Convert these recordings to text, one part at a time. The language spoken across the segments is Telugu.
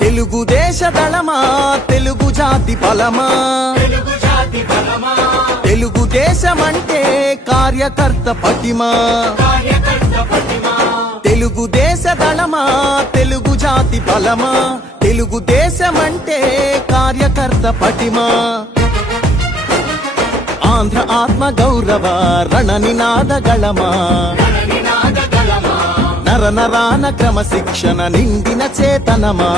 తెలుగుదేశ దళమా తెలుగు జాతి బలమా తెలుగుదేశమంటే కార్యకర్త పటిమా తెలుగుదేశ దళమా తెలుగు జాతి బలమా తెలుగుదేశమంటే కార్యకర్త పటిమా ఆంధ్ర ఆత్మ గౌరవ రణ నినాద గళమా నర నరాన క్రమశిక్షణ నిండిన చేతనమా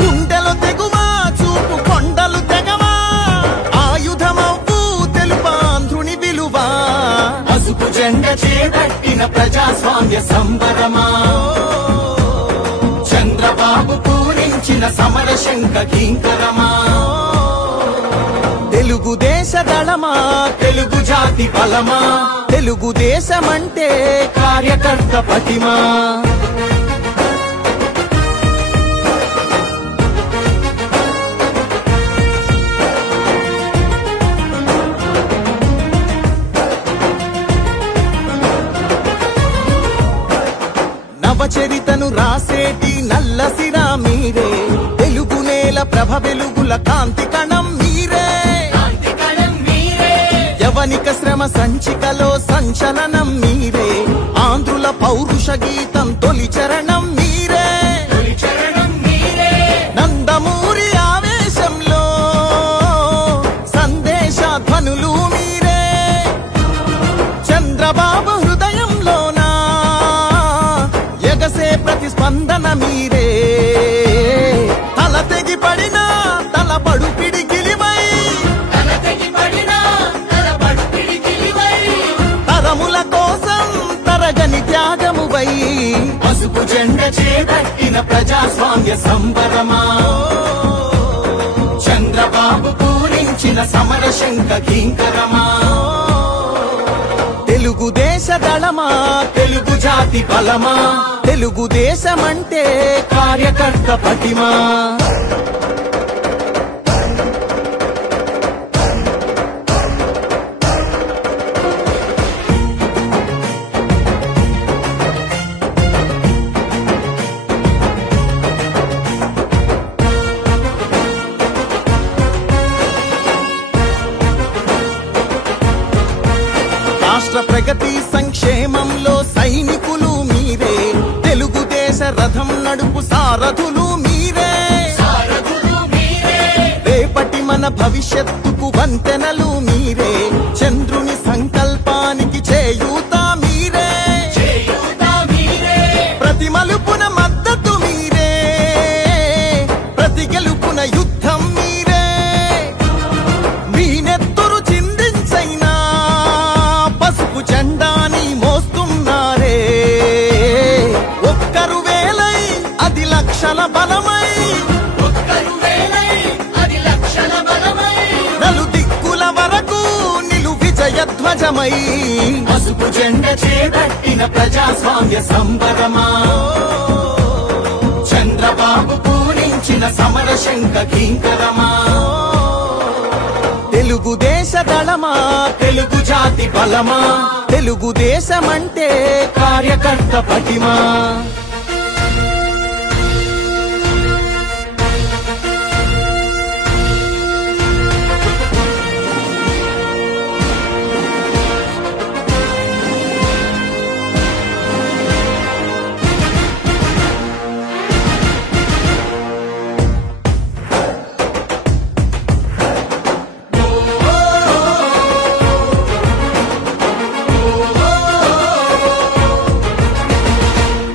గుండెలు తెగువా చూపు కొండలు తెగవా ఆయుధమవ్వు తెలుపాంధ్రుని విలువా పసుపు జెండ చేపట్టిన ప్రజాస్వామ్య సంబరమా చంద్రబాబు పూరించిన సమర శంఖ కింకరమా తెలుగుదేశ దళమా తెలుగు జాతి బలమా తెలుగుదేశమంటే కార్యకర్త పటిమా నవచరితను రాసేటి నల్లసిరా మీరే తెలుగు నేల ప్రభ వెలుగుల కాంతి కణం మీరే యవనిక శ్రమ సంచికలో సంచలనం మీరే ఆంధ్రుల పౌరుష గీతం తొలి చరణం మీరే నందమూరి ఆవేశంలో సందేశ ధ్వనులు మీరే చంద్రబాబు హృదయంలోనా ఎగసే ప్రతిస్పందన మీరే తల తెగి పడినా తలపడు పిడికిలివై తరముల కోసం తరగని త్యాగమువై పసుపు జెండ చేపట్టిన ప్రజాస్వామ్య సంబరమా చంద్రబాబు పూరించిన సమర శంఖ కింకరమా తెలుగుదేశ దళమా తెలుగు జాతి బలమా తెలుగుదేశమంటే కార్యకర్త పటిమా రాష్ట్ర ప్రగతి సంక్షేమంలో సైనికులు మీరే తెలుగుదేశ రథం నడుపు సారథులు మీరే రేపటి మన భవిష్యత్తుకు వంతెనలు మీరే చంద్రుని సంకల్పానికి చేయూత మీరే ప్రతి మలుపున మద్దతు మీరే ప్రతి గెలుపున యుద్ధం మీరే మీ నెత్తురు చిందించైనా పసుపు జెండాని మోస్తున్నారే ఒక్కరు వేలై అది లక్షల బలమై నలు దిక్కుల వరకు నిలు విజయ ధ్వజమై పసుపు జెండ చేపట్టిన ప్రజాస్వామ్య సంబరమా చంద్రబాబు పూరించిన సమర శంఖ కింకరమా తెలుగుదేశ దళమా తెలుగు జాతి బలమా తెలుగుదేశమంటే కార్యకర్త పటిమా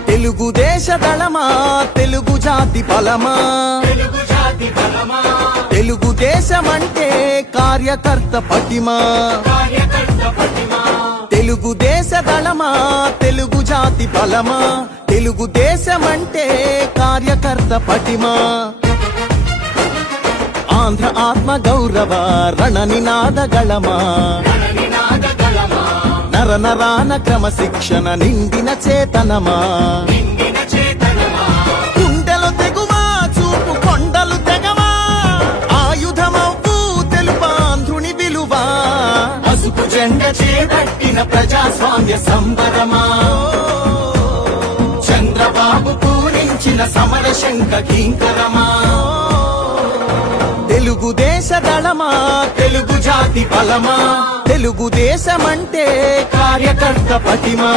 తెలుగుదేశ దళమా తెలుగు జాతి బలమా తెలుగుదేశమంటే కార్యకర్త పటిమా తెలుగుదేశ దళమా తెలుగు జాతి బలమా తెలుగుదేశమంటే కార్యకర్త పటిమా ఆంధ్ర ఆత్మ గౌరవ రణ నినాద గళమా నర నరాన క్రమశిక్షణ నిండిన చేతనమా గుండెలు తెగువా చూపు కొండలు తెగవా ఆయుధమవ్వు తెలుపాంధ్రుని విలువా పసుపు జెండ చేపట్టిన ప్రజాస్వామ్య సంబరమా చంద్రబాబు పూరించి పూరించిన సమర శంఖ కింకరమా తెలుగుదేశ దళమా తెలుగు జాతి బలమా తెలుగుదేశమంటే కార్యకర్త పటిమా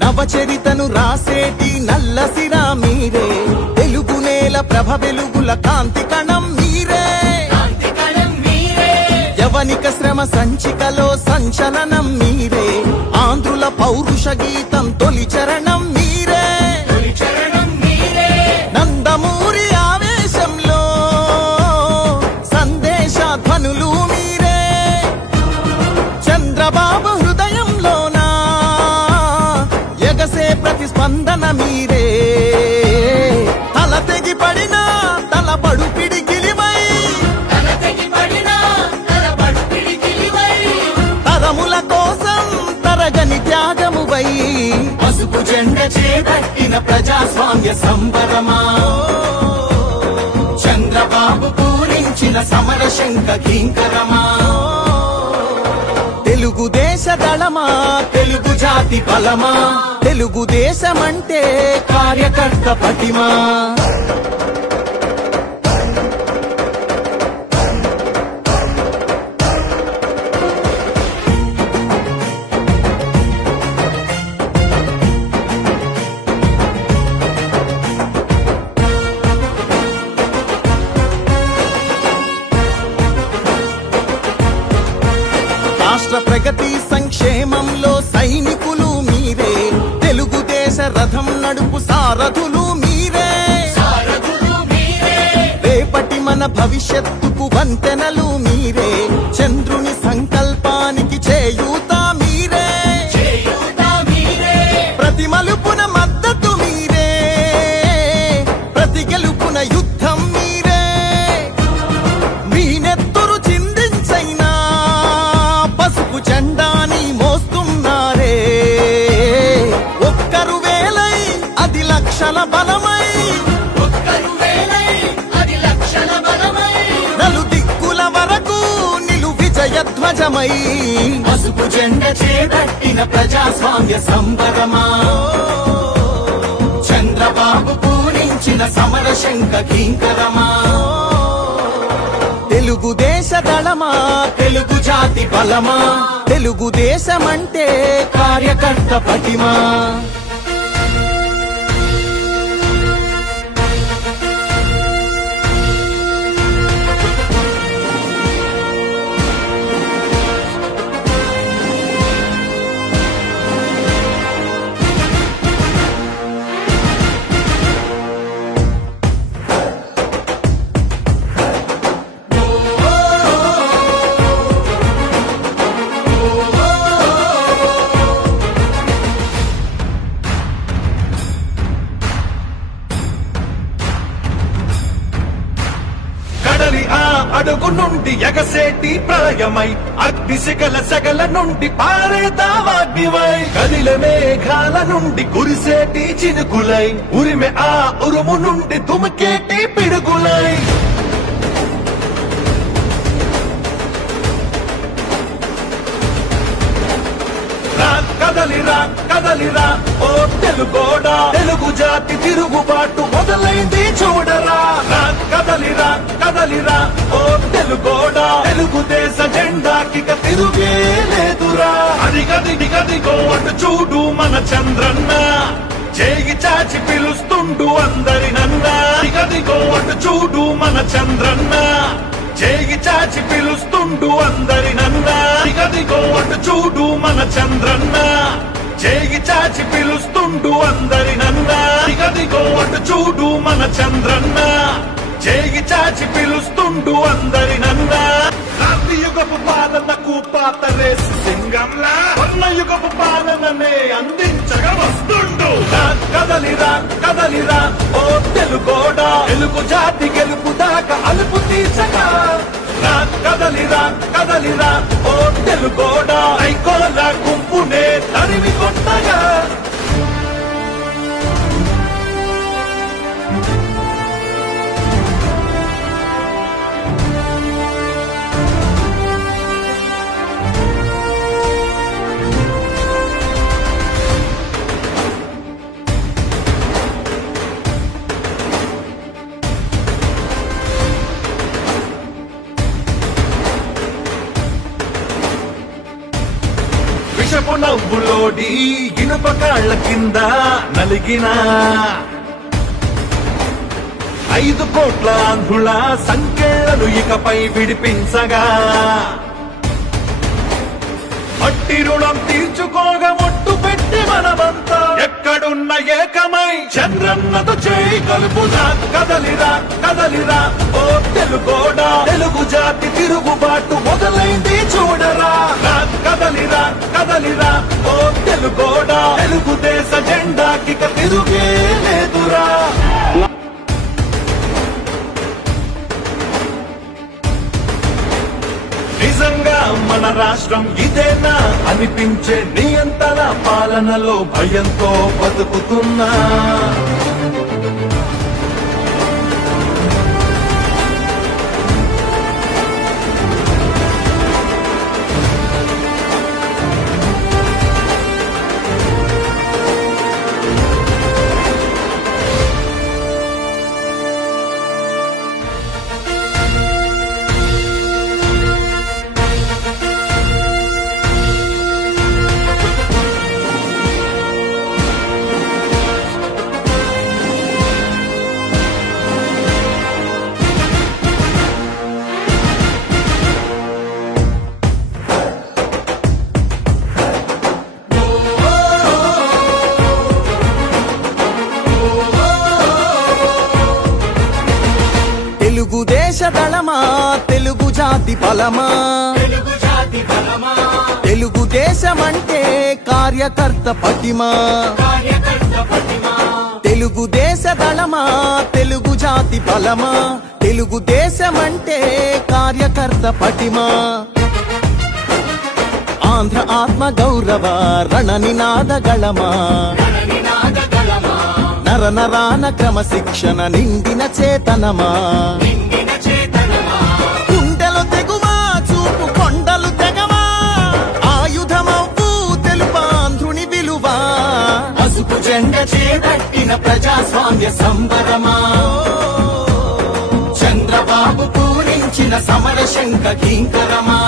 నవచరితను రాసేటి నల్లసిరా మీరే తెలుగు నేల ప్రభ వెలుగుల కాంతి కణం మీరే యవనిక శ్రమ సంచికలో సంచలనం మీరే ఆంధ్రుల పౌరుష గీతం తొలి చరణం మీరే నందమూరి ఆవేశంలో సందేశ ధ్వనులు మీరే చంద్రబాబు హృదయంలోనా ఎగసే ప్రతిస్పందన మీరే తల తెగి పడిన తలపడు పిడికిలివై తరముల కోసం తరగని త్యాగమువై పసుపు జెండ చేపట్టిన ప్రజాస్వామ్య సంబరమా చంద్రబాబు పూరించిన సమర శంఖ కింకరమా తెలుగుదేశ దళమా తెలుగు జాతి బలమా తెలుగుదేశమంటే కార్యకర్త పటిమా రాష్ట్ర ప్రగతి సంక్షేమంలో సైనికులు మీరే తెలుగుదేశ రథం నడుపు సారథులు మీరే రేపటి మన భవిష్యత్తుకు వంతెనలు మీరే చంద్రుని సంకల్పానికి చేయూత మీరే ప్రతి మలుపున మద్దతు మీరే ప్రతి గెలుపున యుద్ధం మీరే మీ నెత్తురు చిందించైనా పసుపు జెండాని మోస్తున్నారే ఒక్కరు వేలై అది లక్షల బలమై నలు దిక్కుల వరకు నిలు విజయ ధ్వజమై పసుపు జెండ చేపట్టిన ప్రజాస్వామ్య సంబరమా చంద్రబాబు పూరించిన సమర శంఖ కింకరమా తెలుగుదేశ దళమా తెలుగు జాతి బలమా తెలుగుదేశమంటే కార్యకర్త పటిమా అడుగు నుండి ఎగసేటి ప్రాయమై అగ్ని శిఖల సగల నుండి పారేదావాగ్నివై కదిల మేఘాల నుండి కురిసేటి చినుకులై ఉరిమె ఆ ఉరుము నుండి తుమికేటి పిడుగులై కదలిరా కదలిరా ఓ తెలుగోడా తెలుగు జాతి తిరుగుబాటు మొదలైంది చూడరా కదలిరా కదలిరా ఓ తెలుగోడా తెలుగుదేశ జెండాకి తిరుగే లేదురా అదిగదిగో అటు చూడు మన చంద్రన్న చేయి చాచి పిలుస్తుండు అందరినన్నా అదిగదిగో అటు చూడు మన చంద్రన్న చేయి చాచి పిలుస్తుండు అందరినన్నా అదిగదిగో అటు చూడు మన చంద్రన్న చేయి చాచి పిలుస్తుండు అందరినన్నా అదిగదిగో అటు చూడు మన చంద్రన్న చేయి చాచి పిలుస్తుండు అందరినన్నా యుగపు పాలనకు పాతరేసి సింగంలా యుగపు పాలననే అందించగా వస్తుండు కదలిరా కదలిరా ఓ తెలుగోడా తెలుగు జాతి గెలుపు దాకా అలుపు తీర్చగా కదలిరా కదలిరా ఓ తెలుగోడా ఐకోల గుంపునే తరిమి కొట్టగా ఇనుపు నవ్వులోడి ఇనుప కాళ్ల కింద నలిగిన 5 కోట్ల ఆంధ్రుల సంఖ్యలను ఇకపై విడిపించగా మట్టి రుణం తీర్చుకోగా ఒట్టు పెట్టి మనమంతా ఎక్కడున్న ఏకమై చంద్రన్నతో చేయి కలుపుదా కదలిరా కదలిరా ఓ తెలుగోడా తెలుగు జాతి తిరుగుబాటు మొదలైంది చూడరా కదలిరా కదలిరా ఓ తెలుగోడా తెలుగుదేశ జెండాకి తిరుగే లేదురా. నిజంగా మన రాష్ట్రం ఇదేనా అనిపించే నియంత్రణ పాలనలో భయంతో బతుకుతున్నా తెలుగుదేశ దళమా తెలుగు జాతి బలమా తెలుగుదేశమంటే కార్యకర్త పటిమా తెలుగుదేశ దళమా తెలుగు జాతి బలమా తెలుగుదేశమంటే కార్యకర్త పటిమా ఆంధ్ర ఆత్మ గౌరవ రణ గళమా నర నరాన క్రమశిక్షణ నిండిన చేతనమా గుండెలు తెగువా చూపు కొండలు తెగవా ఆయుధమవ్వు తెలుపాంధ్రుని విలువా పసుపు జెండ చేపట్టిన ప్రజాస్వామ్య సంబరమా చంద్రబాబు పూరించిన సమర శంఖ కింకరమా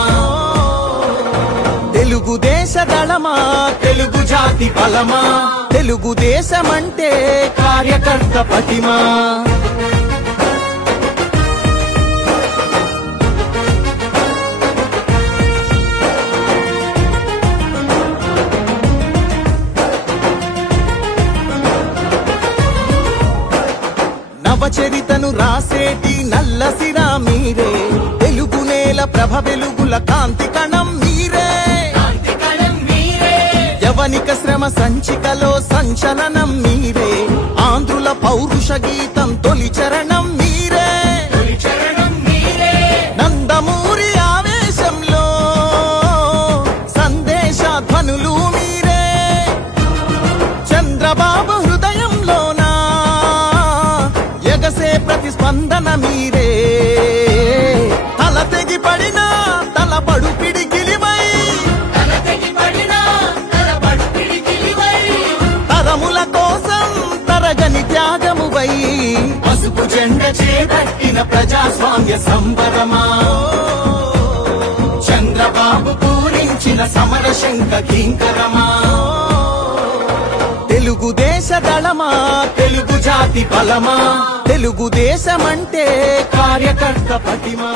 తెలుగుదేశ దళమా తెలుగు జాతి బలమా తెలుగుదేశమంటే కార్యకర్త పటిమా నవచరితను రాసేటి నల్లసిరా మీరే తెలుగు నేల ప్రభ వెలుగుల కాంతి కణం మీరే యవనిక శ్రమ సంచికలో సంచలనం మీరే ఆంధ్రుల పౌరుష గీతం తొలి చరణం మీరే నందమూరి ఆవేశంలో సందేశ ధ్వనులు మీరే చంద్రబాబు హృదయంలోనా ఎగసే ప్రతిస్పందన మీరే తల తెగి పడినా తలపడు పిడికిలివై తరముల కోసం తరగని త్యాగమువై పసుపు జెండ చేపట్టిన ప్రజాస్వామ్య సంబరమా చంద్రబాబు పూరించిన సమర శంఖ కింకరమా తెలుగుదేశ దళమా తెలుగు జాతి బలమా తెలుగుదేశమంటే కార్యకర్త పటిమా.